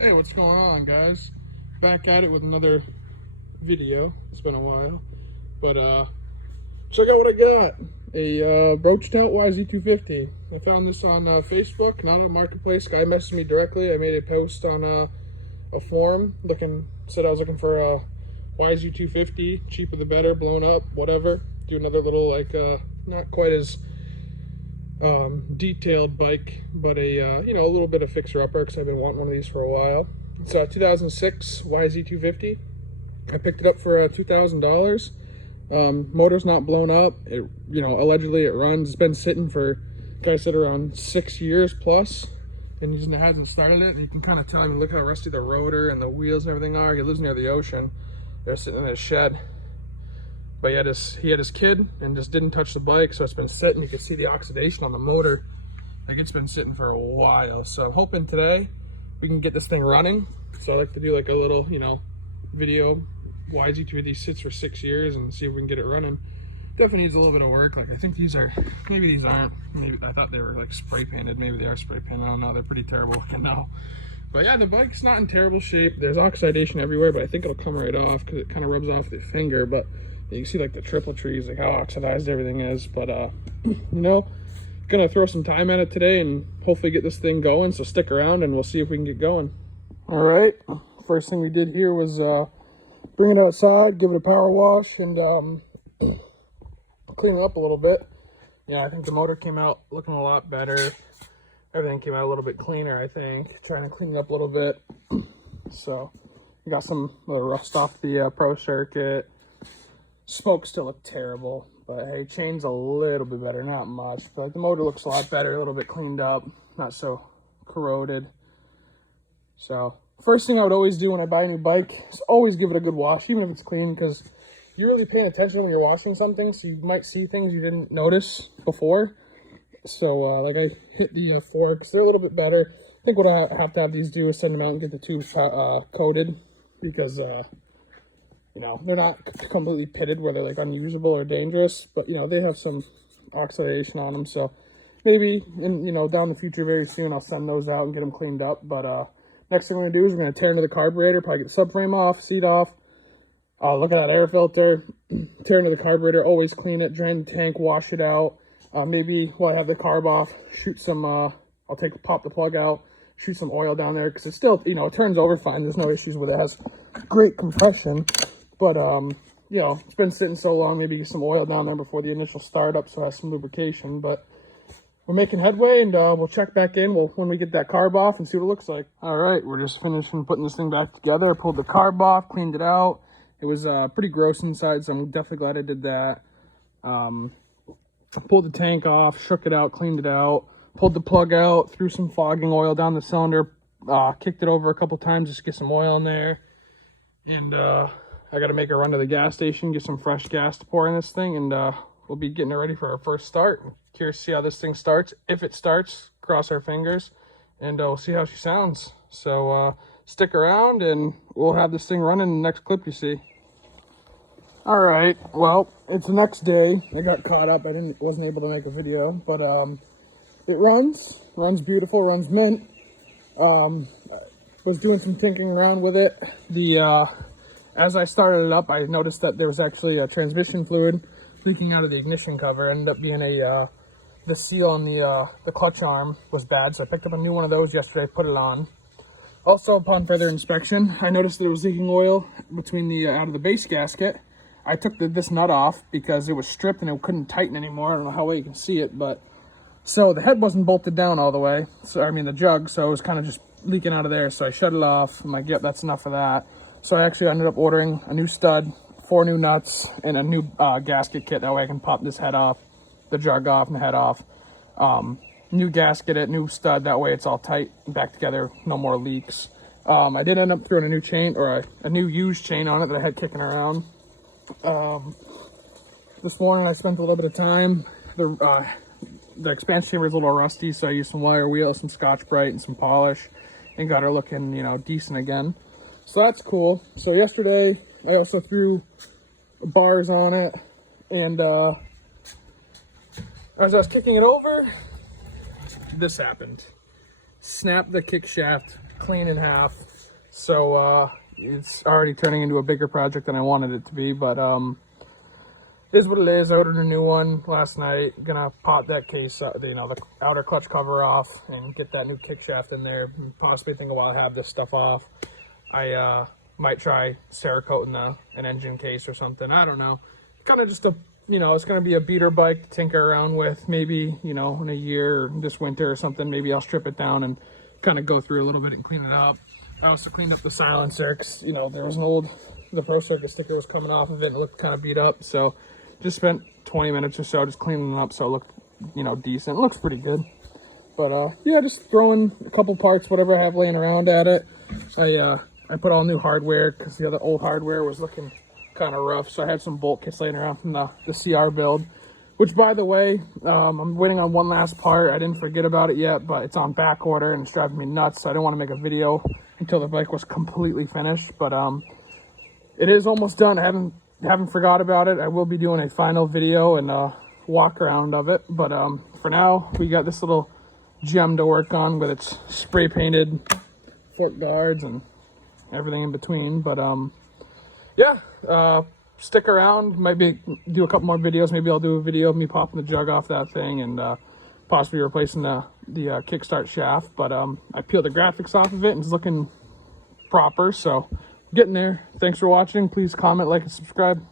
Hey, what's going on, guys? Back at it with another video. It's been a while, but check out what I got. A broached out YZ250. I found this on Facebook, not on Marketplace. Guy messaged me directly. I made a post on a forum said I was looking for a YZ250, cheaper the better, blown up, whatever. Do another little not quite as detailed bike, but a a little bit of fixer upper because I've been wanting one of these for a while. It's a 2006 YZ250. I picked it up for $2,000. Motor's not blown up. It allegedly it runs. It's been sitting for, guy said, around 6 years plus, and he hasn't started it. And you can kind of tell him, look how rusty the rotor and the wheels and everything are. He lives near the ocean. They're sitting in his shed. But he had his kid and just didn't touch the bike, so it's been sitting. You can see the oxidation on the motor. Like, it's been sitting for a while. So I'm hoping today we can get this thing running. So I like to do like a little, video. YZ250 sits for 6 years and see if we can get it running. Definitely needs a little bit of work. Like, I think these are, maybe these aren't. Maybe I thought they were like spray painted. Maybe they are spray painted. I don't know. They're pretty terrible looking now. But yeah, the bike's not in terrible shape. There's oxidation everywhere, but I think it'll come right off because it kind of rubs off the finger. But you can see like the triple trees, like how oxidized everything is. But gonna throw some time at it today and hopefully get this thing going. So stick around and we'll see if we can get going. All right, first thing we did here was bring it outside, give it a power wash, and clean it up a little bit. Yeah, I think the motor came out looking a lot better. Everything came out a little bit cleaner, I think. Trying to clean it up a little bit. So we got some little rust off the pro circuit. Smoke still looked terrible, but hey, chain's a little bit better, not much. But like, the motor looks a lot better, a little bit cleaned up, not so corroded. So first thing I would always do when I buy a new bike is always give it a good wash, even if it's clean, because you're really paying attention when you're washing something, so you might see things you didn't notice before. So like I hit the forks, they're a little bit better. I think what I have to have these do is send them out and get the tubes coated, because they're not completely pitted where they're like unusable or dangerous, but they have some oxidation on them. So maybe down the future very soon I'll send those out and get them cleaned up. But next thing we're gonna do is we're gonna tear into the carburetor, probably get the subframe off, seat off. Look at that air filter. Tear into the carburetor, always clean it, drain the tank, wash it out. Maybe while I have the carb off, shoot some, I'll pop the plug out, shoot some oil down there, because it's still, it turns over fine. There's no issues with it. It has great compression, but, it's been sitting so long, maybe get some oil down there before the initial startup so it has some lubrication. But we're making headway, and we'll check back in when we get that carb off and see what it looks like. All right, we're just finishing putting this thing back together. I pulled the carb off, cleaned it out. It was pretty gross inside, so I'm definitely glad I did that. Pulled the tank off, shook it out, cleaned it out, pulled the plug out, threw some fogging oil down the cylinder, kicked it over a couple times just to get some oil in there. And I got to make a run to the gas station, get some fresh gas to pour in this thing, and we'll be getting it ready for our first start. Curious to see how this thing starts. If it starts, cross our fingers, and we'll see how she sounds. So stick around and we'll have this thing running in the next clip you see. All right, well, it's the next day. I got caught up. I wasn't able to make a video, but it runs beautiful, runs mint. Was doing some tinkering around with it. As I started it up, I noticed that there was actually a transmission fluid leaking out of the ignition cover. It ended up being the seal on the clutch arm was bad, so I picked up a new one of those yesterday, put it on. Also, upon further inspection, I noticed that it was leaking oil between out of the base gasket. I took this nut off because it was stripped and it couldn't tighten anymore. I don't know how well you can see it, but so the head wasn't bolted down all the way. So I mean the jug, so it was kind of just leaking out of there. So I shut it off. I'm like, yep, that's enough of that. So I actually ended up ordering a new stud, 4 new nuts, and a new gasket kit. That way I can pop this head off, the jug off, and the head off. New gasket, new stud. That way it's all tight, back together, no more leaks. I did end up throwing a new chain, or a new used chain on it that I had kicking around. This morning I spent a little bit of time. The expansion chamber is a little rusty, so I used some wire wheel, some Scotch-Brite, and some polish, and got her looking, decent again. So that's cool. So yesterday I also threw bars on it, and as I was kicking it over, this happened. Snapped the kick shaft clean in half. So it's already turning into a bigger project than I wanted it to be, but is what it is. I ordered a new one last night. Gonna pop that case, you know, the outer clutch cover off and get that new kick shaft in there. Possibly thinking while I have this stuff off, I might try Cerakoting an engine case or something. I don't know. Kind of just a, you know, it's gonna be a beater bike to tinker around with. Maybe, you know, in a year or this winter or something, maybe I'll strip it down and kind of go through a little bit and clean it up. I also cleaned up the silencer because, you know, there was an old, the Pro Circuit sticker was coming off of it and it looked kind of beat up. So just spent 20 minutes or so just cleaning it up so it looked, you know, decent. It looks pretty good. But yeah, just throwing a couple parts, whatever I have laying around at it. I put all new hardware because the other old hardware was looking kind of rough. So I had some bolt kits laying around from the CR build, which, by the way, I'm waiting on one last part. I didn't forget about it yet, but it's on back order and it's driving me nuts. So I didn't want to make a video until the bike was completely finished. But it is almost done. I haven't forgot about it. I will be doing a final video and walk around of it. But for now, we got this little gem to work on with its spray painted fork guards and everything in between. But yeah, stick around. Might do a couple more videos. Maybe I'll do a video of me popping the jug off that thing and possibly replacing the kickstart shaft. But I peeled the graphics off of it and it's looking proper. So getting there. Thanks for watching. Please comment, like, and subscribe.